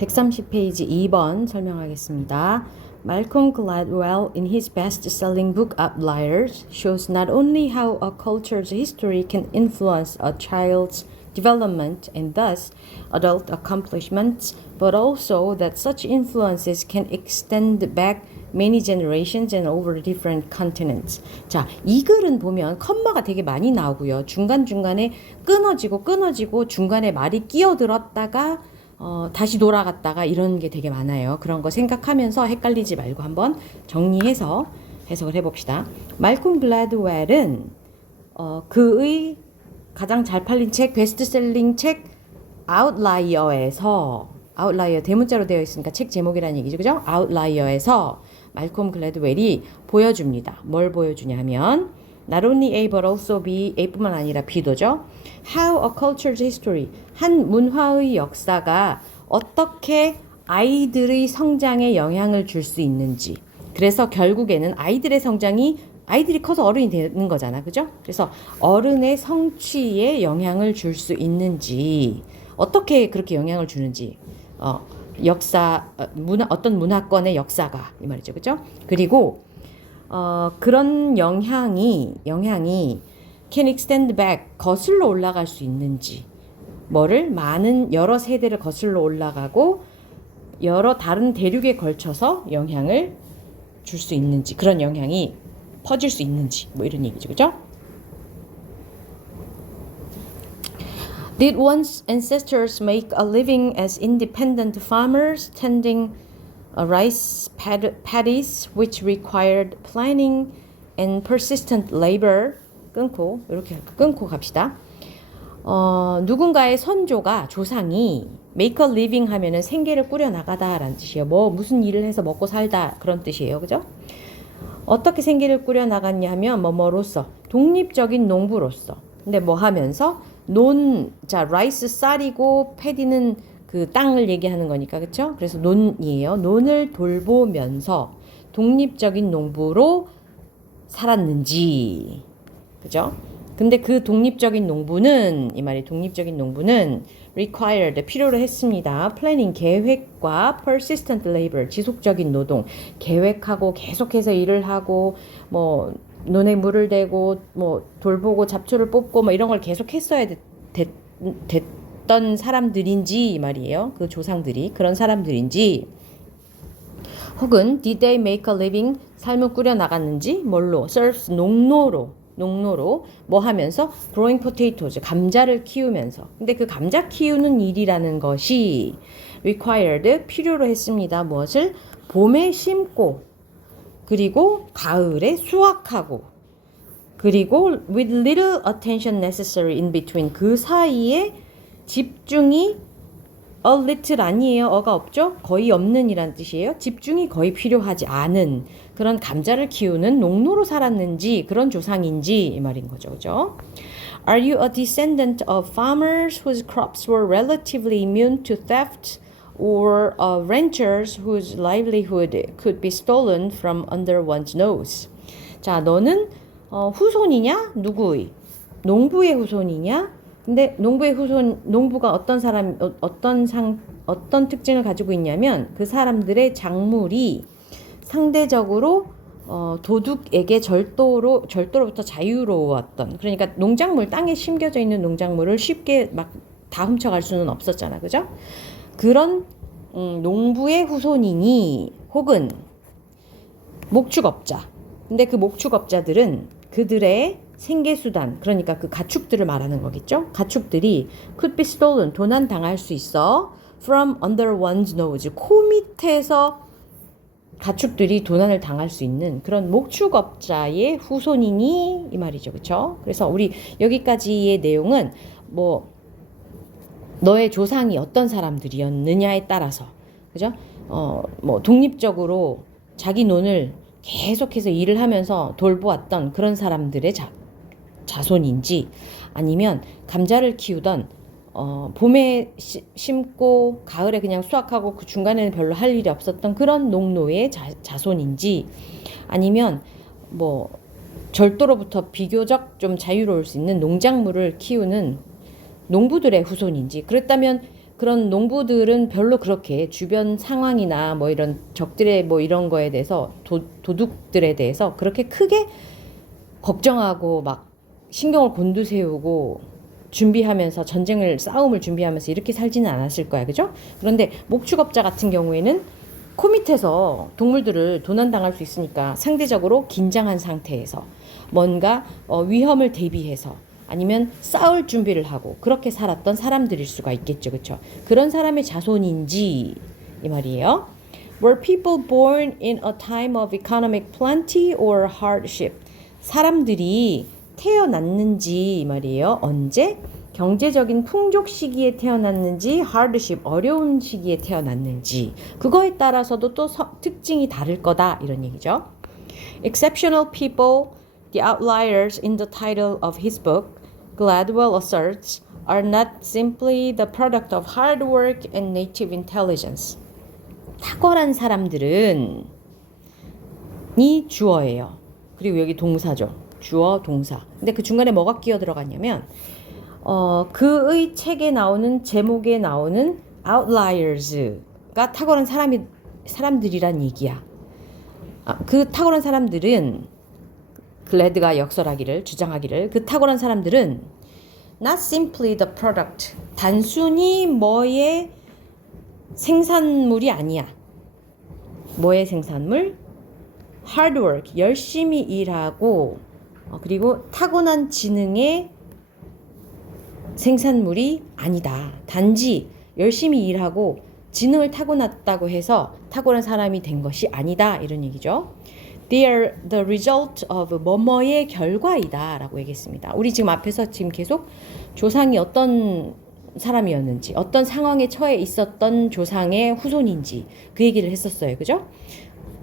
130페이지 2번 설명하겠습니다. Malcolm Gladwell in his best-selling book Outliers shows not only how a culture's history can influence a child's development and thus adult accomplishments, but also that such influences can extend back many generations and over different continents. 자, 이 글은 보면 컴마가 되게 많이 나오고요. 중간중간에 끊어지고 중간에 말이 끼어들었다가 다시 돌아갔다가 이런 게 되게 많아요. 그런 거 생각하면서 헷갈리지 말고 한번 정리해서 해석을 해봅시다. 말콤 글래드웰은 그의 가장 잘 팔린 책, 베스트셀링 책 아웃라이어에서, 아웃라이어 대문자로 되어 있으니까 책 제목이라는 얘기죠. 그죠? 아웃라이어에서 말콤 글래드웰이 보여줍니다. 뭘 보여주냐면 not only A but also B, A뿐만 아니라 B도죠. How a culture's history, 한 문화의 역사가 어떻게 아이들의 성장에 영향을 줄 수 있는지. 그래서 결국에는 아이들의 성장이 아이들이 커서 어른이 되는 거잖아. 그죠? 그래서 어른의 성취에 영향을 줄 수 있는지, 어떻게 그렇게 영향을 주는지, 역사, 어떤 문화권의 역사가, 이 말이죠. 그죠? 그리고, 그런 영향이 can extend back, 거슬러 올라갈 수 있는지, 여러 세대를 거슬러 올라가고, 여러 다른 대륙에 걸쳐서 영향을 줄 수 있는지, 그런 영향이 퍼질 수 있는지, 이런 얘기죠. 그죠? Did one's ancestors make a living as independent farmers tending rice paddies which required planning and persistent labor? 이렇게 끊고 갑시다. 누군가의 선조가, 조상이 make a living 하면은 생계를 꾸려나가다 라는 뜻이에요. 무슨 일을 해서 먹고 살다 그런 뜻이에요. 그죠? 어떻게 생계를 꾸려나갔냐 하면 뭐로써? 독립적인 농부로서. 근데 하면서 라이스 쌀이고 패디는 그 땅을 얘기하는 거니까, 그쵸? 그래서 논이에요. 논을 돌보면서 독립적인 농부로 살았는지, 그죠? 근데 그 독립적인 농부는 required, 필요로 했습니다. planning, 계획과 persistent labor, 지속적인 노동, 계획하고 계속해서 일을 하고, 논에 물을 대고, 돌보고 잡초를 뽑고, 이런 걸 계속 했어야 됐던 사람들인지, 이 말이에요. 그 조상들이, 그런 사람들인지, 혹은 did they make a living, 삶을 꾸려나갔는지, 뭘로? serves, 농로로 하면서 growing potatoes, 감자를 키우면서. 근데 그 감자 키우는 일이라는 것이 required, 필요로 했습니다. 무엇을? 봄에 심고, 그리고 가을에 수확하고, 그리고 with little attention necessary in between, 그 사이에 집중이 a little 아니에요. 어가 없죠? 거의 없는 이란 뜻이에요. 집중이 거의 필요하지 않은 그런 감자를 키우는 농노로 살았는지, 그런 조상인지, 이 말인 거죠. 그죠? Are you a descendant of farmers whose crops were relatively immune to theft, or ranchers whose livelihood could be stolen from under one's nose? 자, 너는 후손이냐? 누구의? 농부의 후손이냐? 근데 농부가 어떤 특징을 가지고 있냐면, 그 사람들의 작물이 상대적으로 도둑에게 절도로부터 자유로웠던, 그러니까 땅에 심겨져 있는 농작물을 쉽게 막 다 훔쳐갈 수는 없었잖아. 그죠? 그런 농부의 후손이니, 혹은 목축업자. 근데 그 목축업자들은 그들의 생계수단, 그러니까 그 가축들을 말하는 거겠죠? 가축들이 could be stolen, 도난당할 수 있어. from under one's nose, 코 밑에서 가축들이 도난을 당할 수 있는 그런 목축업자의 후손이니, 이 말이죠. 그쵸? 그래서 우리 여기까지의 내용은 너의 조상이 어떤 사람들이었느냐에 따라서, 그죠? 독립적으로 자기 논을 계속해서 일을 하면서 돌보았던 그런 사람들의 자손인지, 아니면 감자를 키우던 봄에 심고 가을에 그냥 수확하고 그 중간에는 별로 할 일이 없었던 그런 농노의 자손인지, 아니면 절도로부터 비교적 좀 자유로울 수 있는 농작물을 키우는 농부들의 후손인지. 그랬다면 그런 농부들은 별로 그렇게 주변 상황이나 뭐 이런 적들의 뭐 이런 거에 대해서 도둑들에 대해서 그렇게 크게 걱정하고 막 신경을 곤두세우고 준비하면서 싸움을 준비하면서 이렇게 살지는 않았을 거야. 그죠? 그런데 목축업자 같은 경우에는 코 밑에서 동물들을 도난당할 수 있으니까 상대적으로 긴장한 상태에서 뭔가 위험을 대비해서 아니면 싸울 준비를 하고 그렇게 살았던 사람들일 수가 있겠죠. 그렇죠? 그런 사람의 자손인지 이 말이에요. Were people born in a time of economic plenty or hardship? 사람들이 태어났는지 이 말이에요. 언제? 경제적인 풍족 시기에 태어났는지 hardship 어려운 시기에 태어났는지 그거에 따라서도 또 특징이 다를 거다 이런 얘기죠. Exceptional people, the outliers in the title of his book, Gladwell asserts, are not simply the product of hard work and native intelligence. 탁월한 사람들은 이 주어예요. 그리고 여기 동사죠. 주어, 동사. 근데 그 중간에 뭐가 끼어 들어갔냐면 그의 책에 나오는 제목에 나오는 outliers가 탁월한 사람들이란 얘기야. 그 탁월한 사람들은 글래드가 역설하기를 주장하기를 그 탁월한 사람들은 not simply the product 단순히 뭐의 생산물이 아니야. 뭐의 생산물? hard work 열심히 일하고 그리고 타고난 지능의 생산물이 아니다. 단지 열심히 일하고 지능을 타고났다고 해서 탁월한 사람이 된 것이 아니다. 이런 얘기죠. They are the result of 뭐뭐의 결과이다 라고 얘기했습니다. 우리 지금 앞에서 지금 계속 조상이 어떤 사람이었는지 어떤 상황에 처해 있었던 조상의 후손인지 그 얘기를 했었어요. 그죠?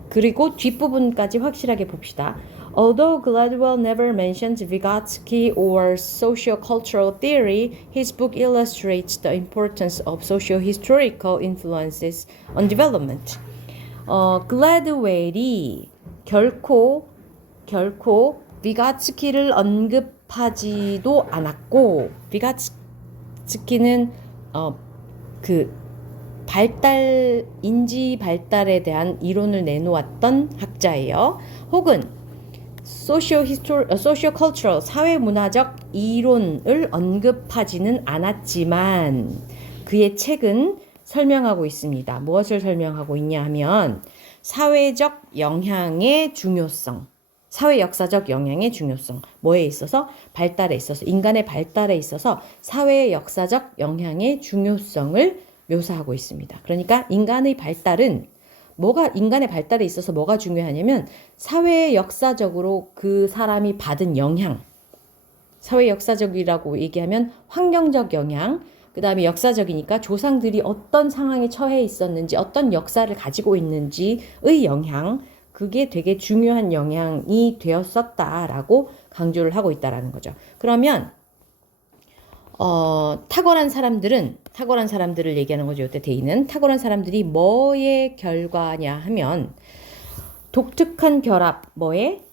그리고 뒷부분까지 확실하게 봅시다. Although Gladwell never mentions Vygotsky or socio-cultural theory, his book illustrates the importance of socio-historical influences on development. 글래드웰이 결코 비가츠키를 언급하지도 않았고 비가츠키는 그 인지 발달에 대한 이론을 내놓았던 학자예요. 혹은 socio-cultural 사회문화적 이론을 언급하지는 않았지만 그의 책은 설명하고 있습니다. 무엇을 설명하고 있냐 하면 사회적 영향의 중요성, 사회 역사적 영향의 중요성, 뭐에 있어서? 발달에 있어서, 인간의 발달에 있어서 사회의 역사적 영향의 중요성을 묘사하고 있습니다. 그러니까 인간의 발달에 있어서 뭐가 중요하냐면 사회 역사적으로 그 사람이 받은 영향, 사회 역사적이라고 얘기하면 환경적 영향, 그 다음에 역사적이니까 조상들이 어떤 상황에 처해 있었는지 어떤 역사를 가지고 있는지의 영향, 그게 되게 중요한 영향이 되었었다라고 강조를 하고 있다라는 거죠. 그러면 탁월한 사람들을 얘기하는 거죠. 이때 대의는 탁월한 사람들이 뭐의 결과냐 하면 독특한 결합, 뭐의?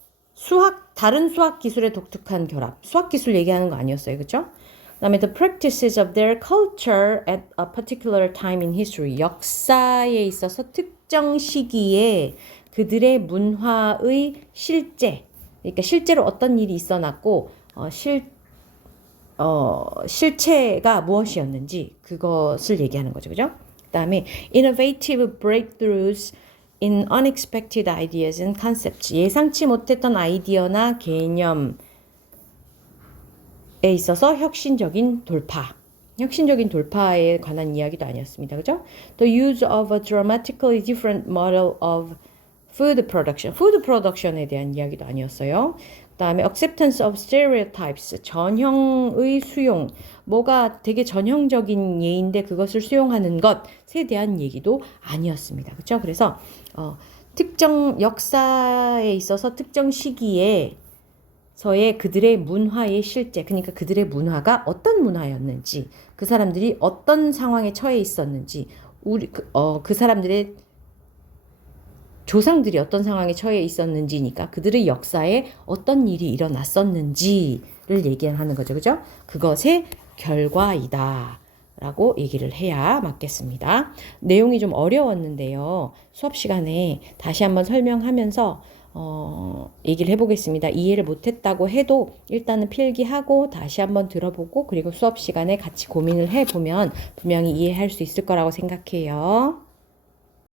다른 수학 기술의 독특한 결합. 수학 기술 얘기하는 거 아니었어요. 그렇죠? 그다음에 the practices of their culture at a particular time in history. 역사에 있어서 특정 시기에 그들의 문화의 실제, 그러니까 실제로 어떤 일이 있어났고 실체가 무엇이었는지 그것을 얘기하는 거죠. 그죠? 그다음에 innovative breakthroughs in unexpected ideas and concepts. 예상치 못했던 아이디어나 개념에 있어서 혁신적인 돌파에 관한 이야기도 아니었습니다. 그죠? The use of a dramatically different model of food production에 대한 이야기도 아니었어요. 그다음에 acceptance of stereotypes, 전형의 수용, 뭐가 되게 전형적인 예인데 그것을 수용하는 것에 대한 얘기도 아니었습니다. 그렇죠? 그래서 특정 역사에 있어서 특정 시기에서의 그들의 문화의 실제, 그러니까 그들의 문화가 어떤 문화였는지, 그 사람들이 어떤 상황에 처해 있었는지, 그 사람들의 조상들이 어떤 상황에 처해 있었는지니까 그들의 역사에 어떤 일이 일어났었는지를 얘기하는 거죠. 그죠? 그것의 결과이다. 라고 얘기를 해야 맞겠습니다. 내용이 좀 어려웠는데요. 수업 시간에 다시 한번 설명하면서 얘기를 해보겠습니다. 이해를 못했다고 해도 일단은 필기하고 다시 한번 들어보고 그리고 수업 시간에 같이 고민을 해보면 분명히 이해할 수 있을 거라고 생각해요.